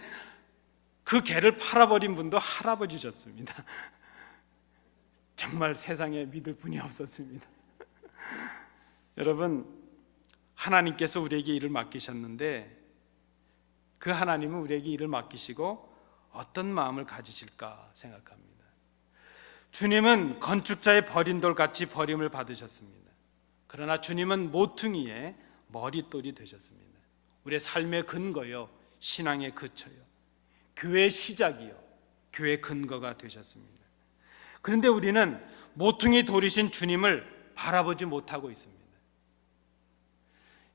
그 개를 팔아버린 분도 할아버지셨습니다. 정말 세상에 믿을 분이 없었습니다. 여러분, 하나님께서 우리에게 일을 맡기셨는데 그 하나님은 우리에게 일을 맡기시고 어떤 마음을 가지실까 생각합니다. 주님은 건축자의 버린 돌같이 버림을 받으셨습니다. 그러나 주님은 모퉁이의 머릿돌이 되셨습니다. 우리의 삶의 근거요, 신앙의 그쳐요, 교회의 시작이요, 교회의 근거가 되셨습니다. 그런데 우리는 모퉁이 돌이신 주님을 바라보지 못하고 있습니다.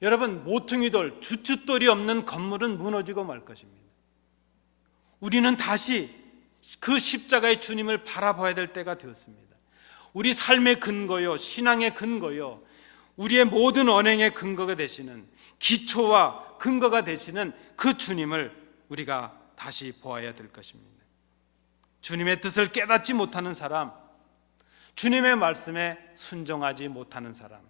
여러분, 모퉁이 돌, 주춧돌이 없는 건물은 무너지고 말 것입니다. 우리는 다시 그 십자가의 주님을 바라봐야 될 때가 되었습니다. 우리 삶의 근거요, 신앙의 근거요, 우리의 모든 언행의 근거가 되시는, 기초와 근거가 되시는 그 주님을 우리가 다시 보아야 될 것입니다. 주님의 뜻을 깨닫지 못하는 사람, 주님의 말씀에 순종하지 못하는 사람,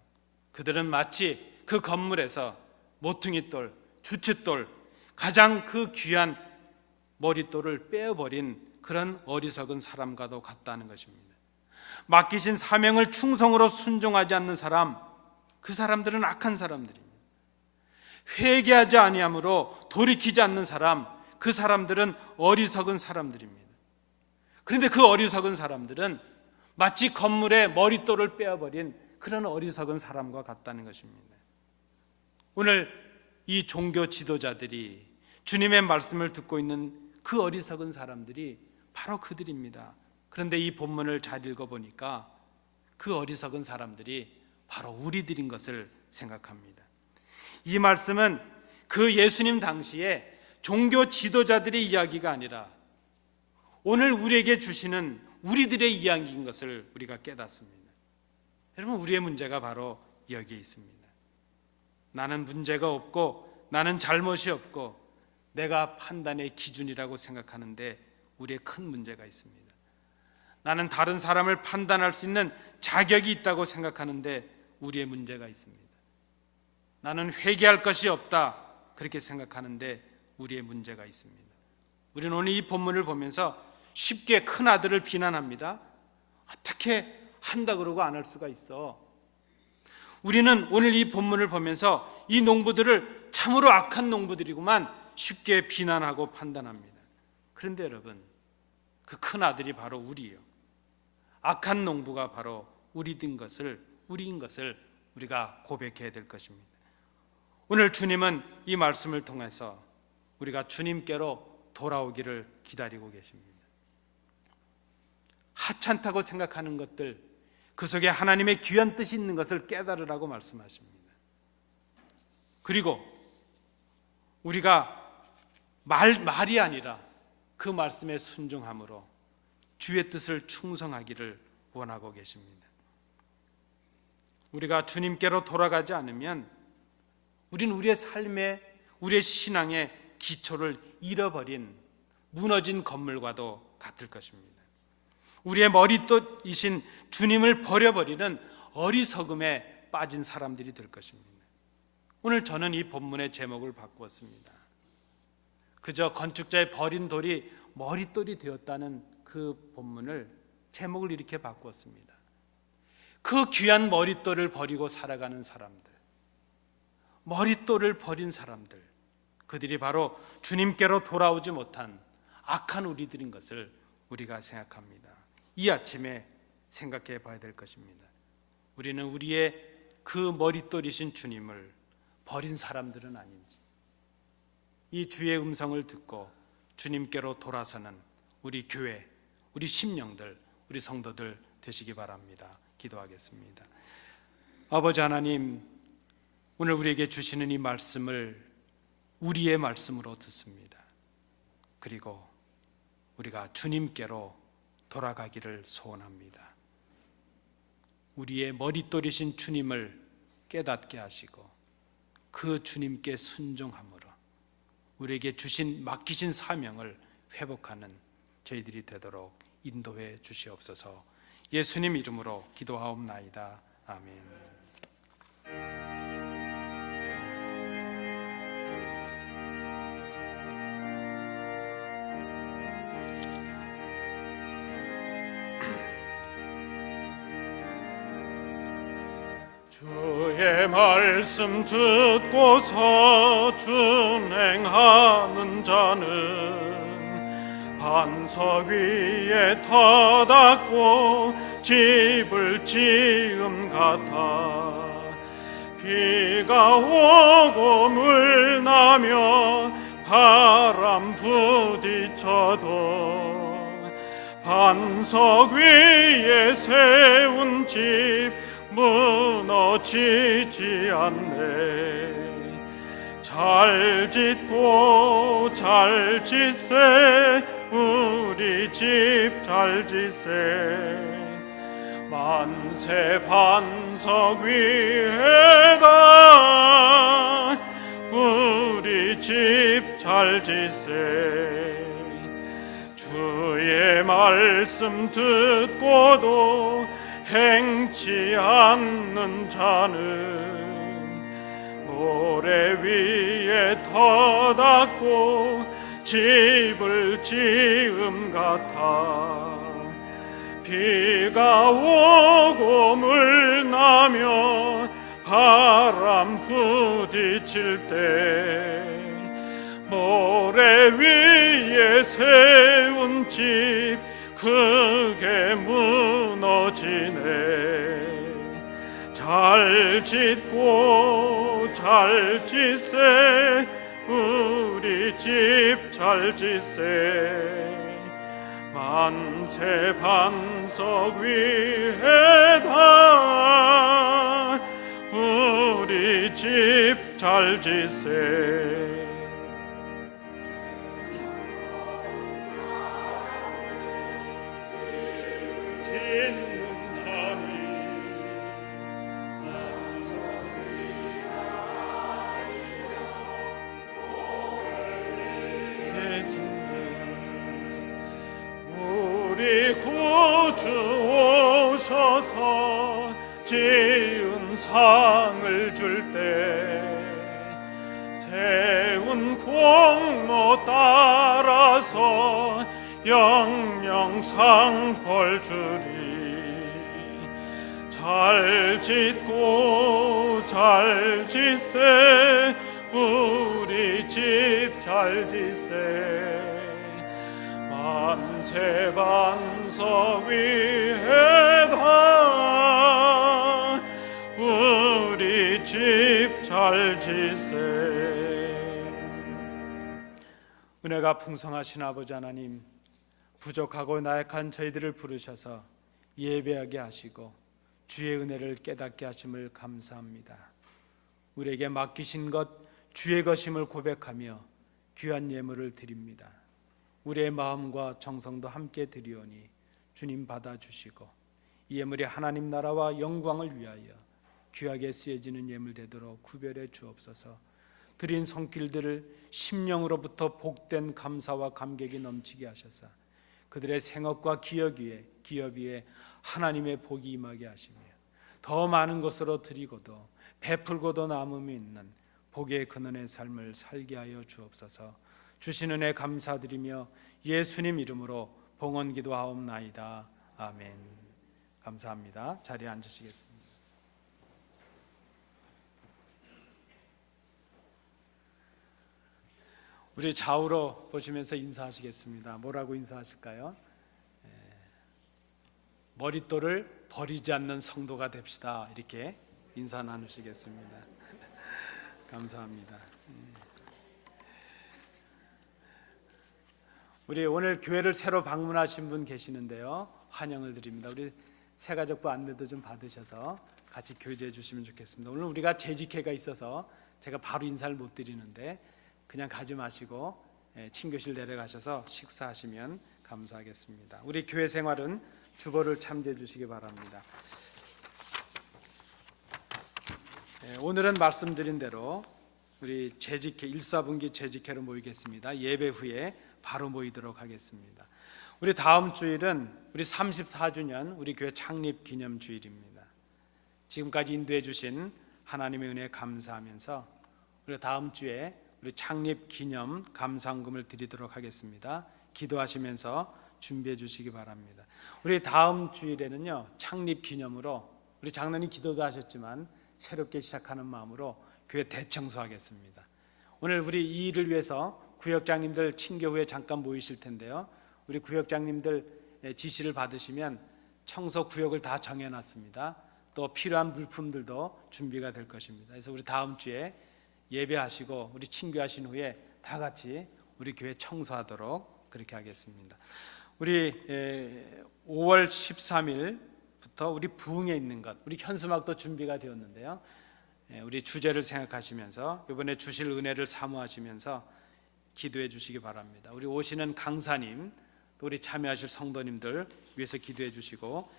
그들은 마치 그 건물에서 모퉁이돌, 주춧돌, 가장 그 귀한 머릿돌을 빼어버린 그런 어리석은 사람과도 같다는 것입니다. 맡기신 사명을 충성으로 순종하지 않는 사람, 그 사람들은 악한 사람들입니다. 회개하지 아니함으로 돌이키지 않는 사람, 그 사람들은 어리석은 사람들입니다. 그런데 그 어리석은 사람들은 마치 건물의 머릿돌을 빼어버린 그런 어리석은 사람과 같다는 것입니다. 오늘 이 종교 지도자들이 주님의 말씀을 듣고 있는 그 어리석은 사람들이 바로 그들입니다. 그런데 이 본문을 잘 읽어보니까 그 어리석은 사람들이 바로 우리들인 것을 생각합니다. 이 말씀은 그 예수님 당시에 종교 지도자들의 이야기가 아니라 오늘 우리에게 주시는 우리들의 이야기인 것을 우리가 깨닫습니다. 여러분, 우리의 문제가 바로 여기에 있습니다. 나는 문제가 없고 나는 잘못이 없고 내가 판단의 기준이라고 생각하는데 우리의 큰 문제가 있습니다. 나는 다른 사람을 판단할 수 있는 자격이 있다고 생각하는데 우리의 문제가 있습니다. 나는 회개할 것이 없다 그렇게 생각하는데 우리의 문제가 있습니다. 우리는 오늘 이 본문을 보면서 쉽게 큰 아들을 비난합니다. 어떻게 한다 그러고 안 할 수가 있어. 우리는 오늘 이 본문을 보면서 이 농부들을 참으로 악한 농부들이구만 쉽게 비난하고 판단합니다. 그런데 여러분, 그 큰 아들이 바로 우리예요. 악한 농부가 바로 우리인 것을 우리가 고백해야 될 것입니다. 오늘 주님은 이 말씀을 통해서 우리가 주님께로 돌아오기를 기다리고 계십니다. 하찮다고 생각하는 것들, 그 속에 하나님의 귀한 뜻이 있는 것을 깨달으라고 말씀하십니다. 그리고 우리가 말이 아니라 그 말씀에 순종함으로 주의 뜻을 충성하기를 원하고 계십니다. 우리가 주님께로 돌아가지 않으면 우리는 우리의 삶에, 우리의 신앙의 기초를 잃어버린 무너진 건물과도 같을 것입니다. 우리의 머릿돌이신 주님을 버려버리는 어리석음에 빠진 사람들이 될 것입니다. 오늘 저는 이 본문의 제목을 바꾸었습니다. 그저 건축자의 버린 돌이 머릿돌이 되었다는 그 본문을 제목을 이렇게 바꾸었습니다. 그 귀한 머릿돌을 버리고 살아가는 사람들, 머릿돌을 버린 사람들, 그들이 바로 주님께로 돌아오지 못한 악한 우리들인 것을 우리가 생각합니다. 이 아침에 생각해 봐야 될 것입니다. 우리는 우리의 그 머릿돌이신 주님을 버린 사람들은 아닌지, 이 주의 음성을 듣고 주님께로 돌아서는 우리 교회, 우리 심령들, 우리 성도들 되시기 바랍니다. 기도하겠습니다. 아버지 하나님, 오늘 우리에게 주시는 이 말씀을 우리의 말씀으로 듣습니다. 그리고 우리가 주님께로 돌아가기를 소원합니다. 우리의 머릿돌이신 주님을 깨닫게 하시고 그 주님께 순종함으로 우리에게 맡기신 사명을 회복하는 저희들이 되도록 인도해 주시옵소서. 예수님 이름으로 기도하옵나이다. 아멘. 주의 말씀 듣고서 준행하는 자는 반석 위에 터닫고 집을 지음 같아. 비가 오고 물 나며 바람 부딪혀도 반석 위에 세운 집 무너지지 않네. 잘 짓고 잘 짓세, 우리 집 잘 짓세. 만세 반석 위에다 우리 집 잘 짓세. 주의 말씀 듣고도 행치 않는 자는 모래 위에 터닫고 집을 지음 같아. 비가 오고 물 나며 바람 부딪힐 때 모래 위에 세운 집 크게 무너지네. 잘 짓고 잘 짓세, 우리 집 잘 짓세. 만세 반석 위에다 우리 집 잘 짓세. 짓는 자니 우리 구주 오셔서 지은 상을 줄 때 세운 공로 따라서 영영상 벌 주리. 잘 짓고 잘 짓세 우리 집 잘 짓세. 만세 반석 위에다 우리 집 잘 짓세. 은혜가 풍성하신 아버지 하나님, 부족하고 나약한 저희들을 부르셔서 예배하게 하시고 주의 은혜를 깨닫게 하심을 감사합니다. 우리에게 맡기신 것 주의 것임을 고백하며 귀한 예물을 드립니다. 우리의 마음과 정성도 함께 드리오니 주님 받아주시고 이 예물이 하나님 나라와 영광을 위하여 귀하게 쓰여지는 예물 되도록 구별해 주옵소서. 드린 손길들을 심령으로부터 복된 감사와 감격이 넘치게 하셔서 그들의 생업과 기업 위에 하나님의 복이 임하게 하시며 더 많은 것으로 드리고도 베풀고도 남음이 있는 복의 근원의 삶을 살게 하여 주옵소서. 주신 은혜 감사드리며 예수님 이름으로 봉헌 기도하옵나이다. 아멘. 감사합니다. 자리에 앉으시겠습니다. 우리 좌우로 보시면서 인사하시겠습니다. 뭐라고 인사하실까요? 머릿돌을 버리지 않는 성도가 됩시다. 이렇게 인사 나누시겠습니다. 감사합니다. 우리 오늘 교회를 새로 방문하신 분 계시는데요. 환영을 드립니다. 우리 새가족부 안내도 좀 받으셔서 같이 교제해 주시면 좋겠습니다. 오늘 우리가 재직회가 있어서 제가 바로 인사를 못 드리는데 그냥 가지 마시고 친교실 내려가셔서 식사하시면 감사하겠습니다. 우리 교회 생활은 주보를 참조해 주시기 바랍니다. 오늘은 말씀드린 대로 우리 재직회 1사분기 재직회로 모이겠습니다. 예배 후에 바로 모이도록 하겠습니다. 우리 다음 주일은 우리 34주년 우리 교회 창립 기념 주일입니다. 지금까지 인도해 주신 하나님의 은혜에 감사하면서 우리 다음 주에 우리 창립 기념 감사헌금을 드리도록 하겠습니다. 기도하시면서 준비해 주시기 바랍니다. 우리 다음 주일에는요, 창립 기념으로 우리 장로님 기도도 하셨지만 새롭게 시작하는 마음으로 교회 대청소하겠습니다. 오늘 우리 이 일을 위해서 구역장님들 친교 후에 잠깐 모이실 텐데요. 우리 구역장님들 지시를 받으시면 청소 구역을 다 정해놨습니다. 또 필요한 물품들도 준비가 될 것입니다. 그래서 우리 다음 주에 예배하시고 우리 친교하신 후에 다 같이 우리 교회 청소하도록 그렇게 하겠습니다. 우리 5월 13일부터 우리 부흥에 있는 것, 우리 현수막도 준비가 되었는데요. 우리 주제를 생각하시면서 이번에 주실 은혜를 사모하시면서 기도해 주시기 바랍니다. 우리 오시는 강사님, 또 우리 참여하실 성도님들 위해서 기도해 주시고,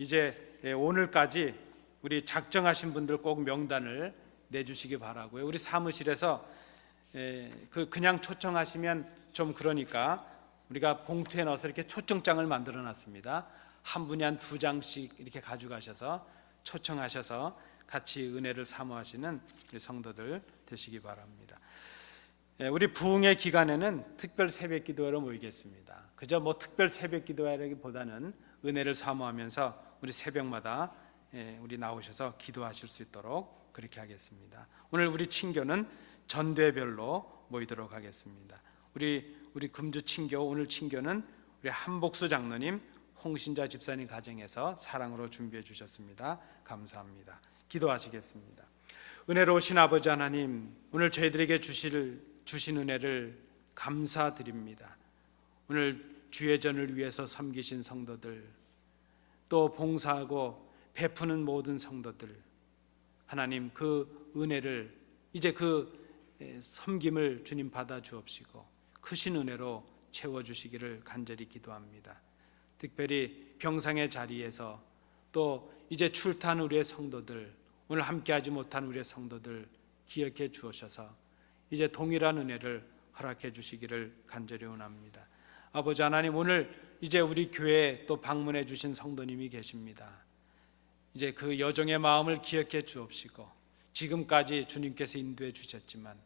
이제 오늘까지 우리 작정하신 분들 꼭 명단을 내주시기 바라고요. 우리 사무실에서 그냥 초청하시면 좀 그러니까 우리가 봉투에 넣어서 이렇게 초청장을 만들어 놨습니다. 한 분이 한 2장씩 이렇게 가져가셔서 초청하셔서 같이 은혜를 사모하시는 우리 성도들 되시기 바랍니다. 우리 부흥의 기간에는 특별 새벽 기도회로 모이겠습니다. 그저 뭐 특별 새벽 기도회라기보다는 은혜를 사모하면서 우리 새벽마다 우리 나오셔서 기도하실 수 있도록 그렇게 하겠습니다. 오늘 우리 친교는 전대별로 모이도록 하겠습니다. 우리 금주 친교, 오늘 친교는 우리 한복수 장로님, 홍신자 집사님 가정에서 사랑으로 준비해 주셨습니다. 감사합니다. 기도하시겠습니다. 은혜로우신 아버지 하나님, 오늘 저희들에게 주신 은혜를 감사드립니다. 오늘 주의 전을 위해서 섬기신 성도들, 또 봉사하고 베푸는 모든 성도들, 하나님 그 은혜를 이제 그 섬김을 주님 받아 주옵시고 크신 은혜로 채워주시기를 간절히 기도합니다. 특별히 병상의 자리에서 또 이제 출타한 우리의 성도들, 오늘 함께하지 못한 우리의 성도들 기억해 주셔서 이제 동일한 은혜를 허락해 주시기를 간절히 원합니다. 아버지 하나님, 오늘 이제 우리 교회에 또 방문해 주신 성도님이 계십니다. 이제 그 여종의 마음을 기억해 주옵시고, 지금까지 주님께서 인도해 주셨지만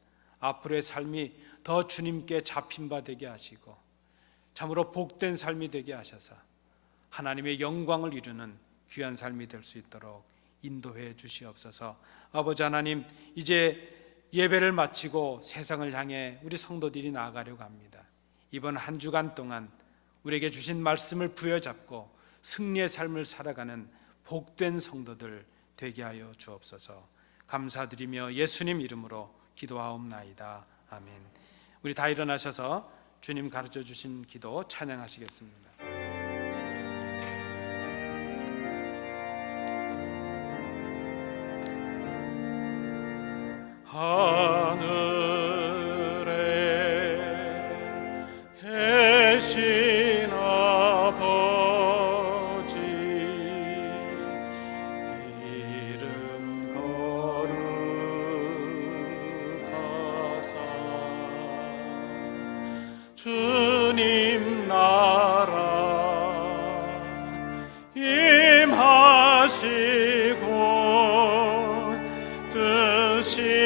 앞으로의 삶이 더 주님께 잡힌 바 되게 하시고 참으로 복된 삶이 되게 하셔서 하나님의 영광을 이루는 귀한 삶이 될 수 있도록 인도해 주시옵소서. 아버지 하나님, 이제 예배를 마치고 세상을 향해 우리 성도들이 나아가려고 합니다. 이번 한 주간 동안 우리에게 주신 말씀을 부여잡고 승리의 삶을 살아가는 복된 성도들 되게 하여 주옵소서. 감사드리며 예수님 이름으로 기도하옵나이다. 아멘. 우리 다 일어나셔서 주님 가르쳐 주신 기도 찬양하시겠습니다. 하늘에 계신 아버지, 이름 거룩하사 주님 나라 임하시고 뜻이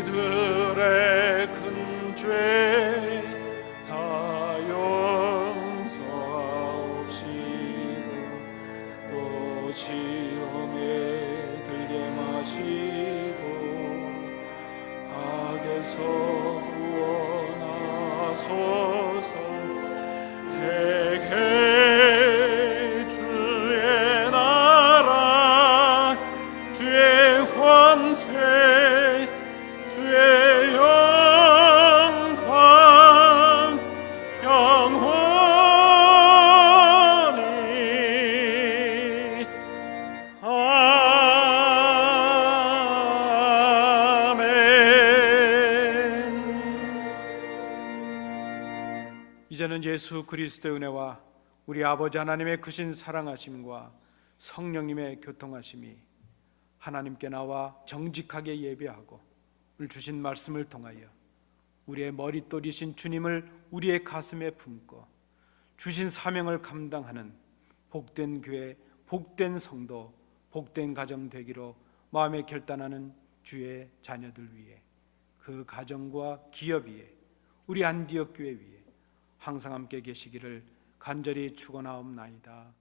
우리들의 큰 죄 다 용서하옵시고 또 시험에 들게 마시고 악에서 구원하소서. 대개 주의 나라 주의 권세 주의 영광 영원히 아멘. 이제는 예수 그리스도의 은혜와 우리 아버지 하나님의 크신 사랑하심과 성령님의 교통하심이 하나님께 나와 정직하게 예배하고 오늘 주신 말씀을 통하여 우리의 머릿돌이신 주님을 우리의 가슴에 품고 주신 사명을 감당하는 복된 교회, 복된 성도, 복된 가정 되기로 마음에 결단하는 주의 자녀들 위해, 그 가정과 기업 위에, 우리 안디옥 교회 위에 항상 함께 계시기를 간절히 축원하옵나이다.